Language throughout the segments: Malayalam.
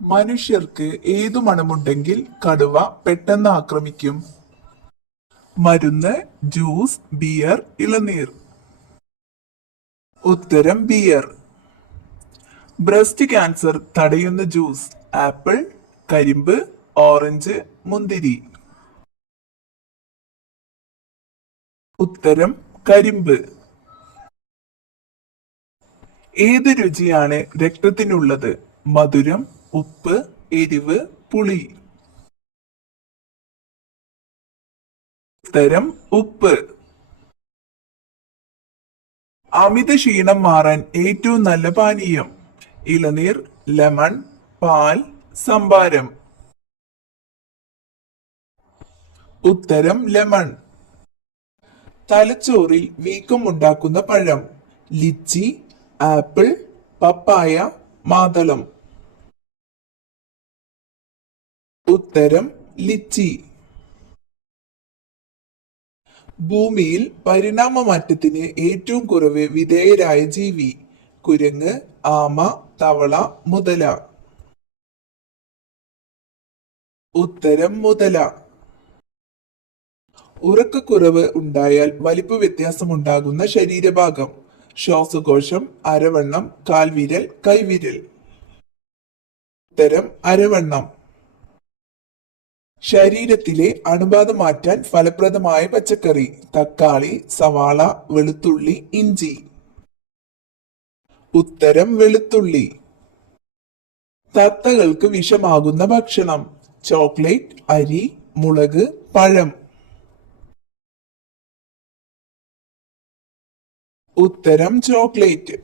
മനുഷ്യർക്ക് ഏതു മണമുണ്ടെങ്കിൽ കടുവ പെട്ടെന്ന് ആക്രമിക്കും? മരുന്ന്, ജ്യൂസ്, ബിയർ, ഇളനീർ. ഉത്തരം ബിയർ. ബ്രസ്റ്റ് ക്യാൻസർ തടയുന്ന ജ്യൂസ്: ആപ്പിൾ, കരിമ്പ്, ഓറഞ്ച്, മുന്തിരി. ഉത്തരം കരിമ്പ്. ഏത് രുചിയാണ് രക്തത്തിനുള്ളത്? മധുരം, ഉപ്പ്, എരിവ്, പുളി. ഉത്തരം ഉപ്പ്. അമിത ക്ഷീണം മാറാൻ ഏറ്റവും നല്ല പാനീയം: ഇളനീർ, ലെമൺ, പാൽ, സംഭാരം. ഉത്തരം ലെമൺ. തലച്ചോറിൽ വീക്കം ഉണ്ടാക്കുന്ന പഴം: ലിച്ചി, ആപ്പിൾ, പപ്പായ, മാതളം. ഉത്തരം ലിച്ചി. ഭൂമിയിൽ പരിണാമമാറ്റത്തിന് ഏറ്റവും കുറവ് വിധേയരായ ജീവി: കുരങ്ങ്, ആമ, തവള, മുതല. ഉത്തരം മുതല. ഉറക്കക്കുറവ് ഉണ്ടായാൽ വലിപ്പ വ്യത്യാസമുണ്ടാകുന്ന ശരീരഭാഗം: ശ്വാസകോശം, അരവണ്ണം, കാൽവിരൽ, കൈവിരൽ. ഉത്തരം അരവണ്ണം. ശരീരത്തിലെ അണുബാധ മാറ്റാൻ ഫലപ്രദമായ പച്ചക്കറി: തക്കാളി, സവാള, വെളുത്തുള്ളി, ഇഞ്ചി. ഉത്തരം വെളുത്തുള്ളി. തത്തകൾക്ക് വിഷമാകുന്ന ഭക്ഷണം: ചോക്ലേറ്റ്, അരി, മുളക്, പഴം. ഉത്തരം ചോക്ലേറ്റ്.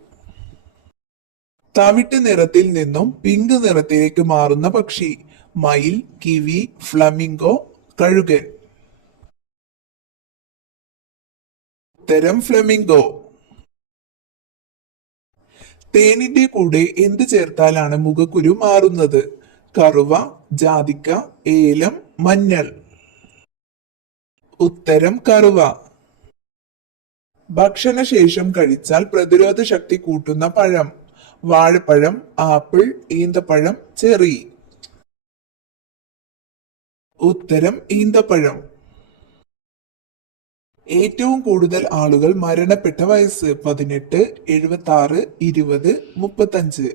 തവിട്ട് നിറത്തിൽ നിന്നും പിങ്ക് നിറത്തിലേക്ക് മാറുന്ന പക്ഷി: മയിൽ, കിവി, ഫ്ലമിംഗോ, കഴുകൻ. ഉത്തരം ഫ്ലമിംഗോ. തേനിന്റെ കൂടെ എന്ത് ചേർത്താലാണ് മുഖക്കുരു മാറുന്നത്? കറുവ, ജാതിക്ക, ഏലം, മഞ്ഞൾ. ഉത്തരം കറുവ. ഭക്ഷണശേഷം കഴിച്ചാൽ പ്രതിരോധ ശക്തി കൂട്ടുന്ന പഴം: വാഴപ്പഴം, ആപ്പിൾ, ഈന്തപ്പഴം, ചെറി. ഉത്തരം ഈന്തപ്പഴം. ഏറ്റവും കൂടുതൽ ആളുകൾ മരണപ്പെട്ട വയസ്സ്: 18, 76, 20, 35.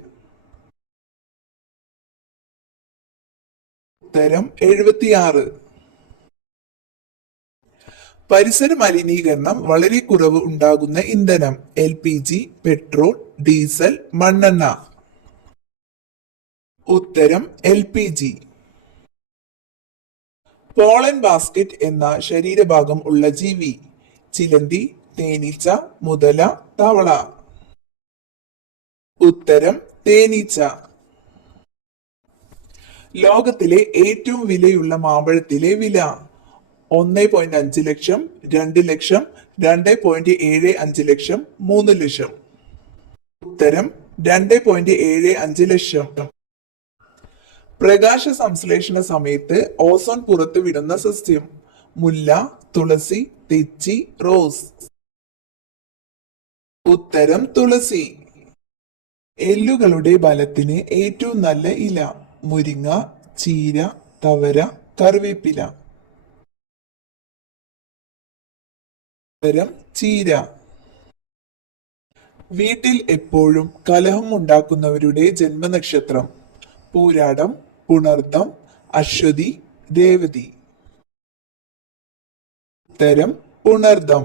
ഉത്തരം 76. പരിസര മലിനീകരണം വളരെ കുറവ് ഉണ്ടാകുന്ന ഇന്ധനം: LPG, പെട്രോൾ, ഡീസൽ, മണ്ണെണ്ണ. ഉത്തരം LPG. പോളൻ ബാസ്കറ്റ് എന്ന ശരീരഭാഗം ഉള്ള ജീവി: ചിലന്തി, തേനീച്ച, മുതല, തവള. ഉത്തരം തേനീച്ച. ലോകത്തിലെ ഏറ്റവും വിലയുള്ള മാമ്പഴത്തിലെ വില: 1.5 ലക്ഷം, 2 ലക്ഷം, 2.75 ലക്ഷം, 3 ലക്ഷം. ഉത്തരം 2.75 ലക്ഷം. പ്രകാശ സംശ്ലേഷണ സമയത്ത് ഓസോൺ പുറത്തുവിടുന്ന സസ്യം: മുല്ല, തുളസി, തെച്ചി, റോസ്. ഉത്തരം തുളസി. എല്ലുകളുടെ ബലത്തിന് ഏറ്റവും നല്ല ഇല: മുരിങ്ങ, ചീര, തവര, കറിവേപ്പില. ഉത്തരം ചീര. വീട്ടിൽ എപ്പോഴും കലഹം ഉണ്ടാക്കുന്നവരുടെ ജന്മനക്ഷത്രം: പൂരാടം, പുണർദം, അശ്വതി, രേവതി. ഉത്തരം പുണർദം.